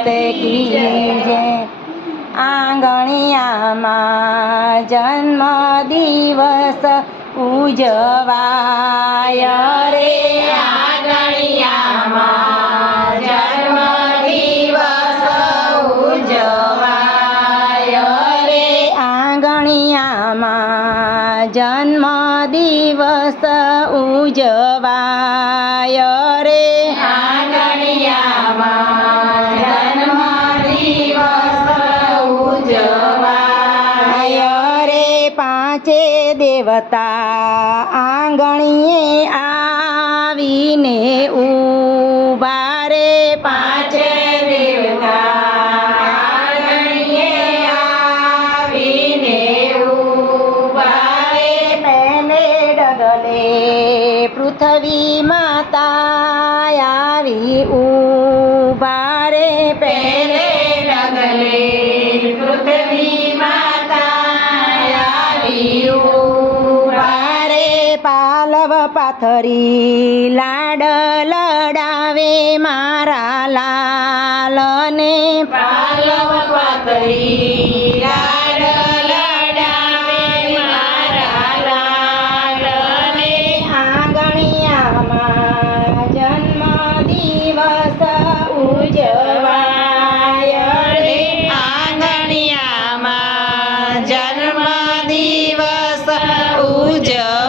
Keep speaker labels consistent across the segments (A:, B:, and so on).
A: માત કી આંગણિયામાં જન્મ દિવસ ઉજવાય રે. રે. આંગણિયામાં જન્મ દિવસ ઉજવાય દેવતા આંગણીએ આવીને ઊભા રે. પાંચે પૃથ્વી માતા આવી ઊભા રે. પાલવ પાથરી લાડ લડાવે મારા લાલને. પાલવ પાથરી લાડ લડાવે મારા લાલને. આંગણિયામાં જન્મ દિવસ ઉજવાય રે. આંગણિયામાં જન્મ દિવસ ઉજવાય.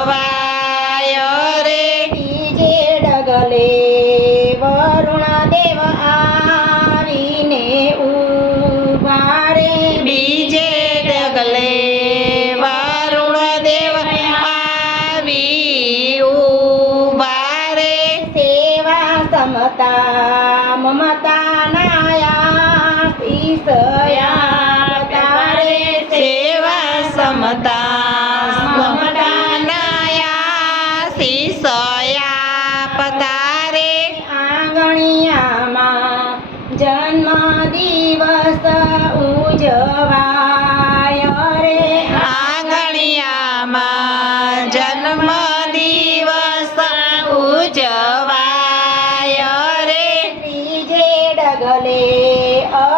A: સમતા મમતા નાયા તારે સેવા સમતા મમતા નાયા ઈસયા પતારે આંગણિયામાં જન્મ દિવસ ઉજવાય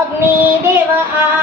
A: અગ્નિદેવ આવીને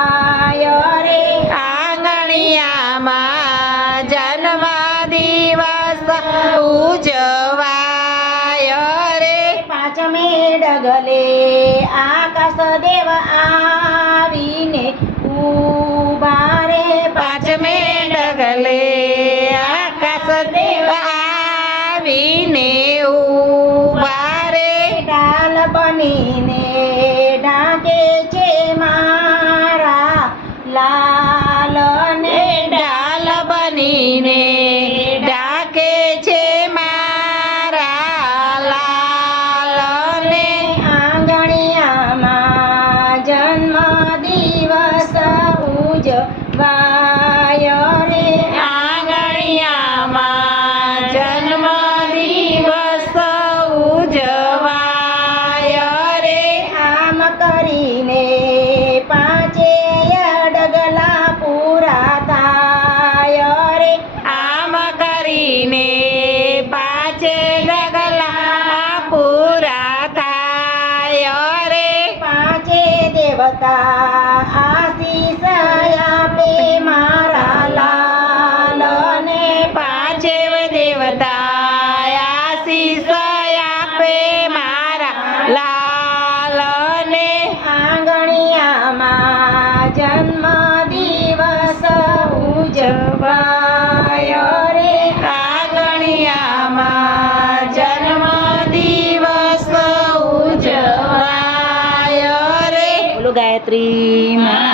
A: ડગલે આકાશ દેવ આવીને ઊભા રે પાંચમે ડગલે આકાશ દેવ આવીને ઊભા રે ડાલ બનીને ઢાંકે છે મારા લાલને ડાલ બનીને દેવતા ગાયત્રી